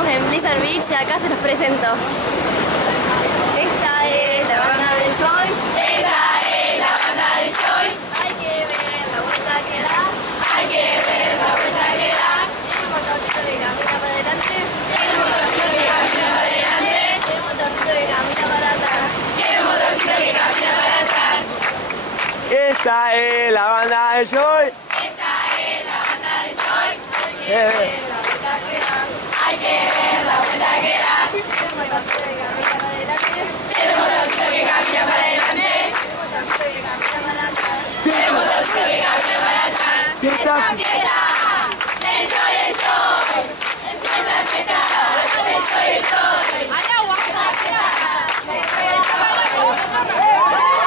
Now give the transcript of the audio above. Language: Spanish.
estamos en Blizzard Beach y acá se los presento. Esta es la banda de Joy. Esta es la banda de Joy. Hay que ver la vuelta que da. Hay que ver la vuelta que da. Tiene un motorcito que camina para adelante. Tiene un motorcito que camina para adelante. Tiene un motorcito que camina para atrás. Tiene un motorcito que camina para atrás. Esta es la banda de Joy. Esta es la banda de Joy. Hay que ver la vuelta que da. Hay que ver la vuelta que da. Tiene un motorcito que camina para adelante. Tiene un motorcito que camina para adelante. Tiene un motorcito que camina para atrás. Esta fiesta de Joy es Joy. Esta fiesta de Joy es Joy. ¡Allá, guapa! Esta fiesta de Joy es Joy.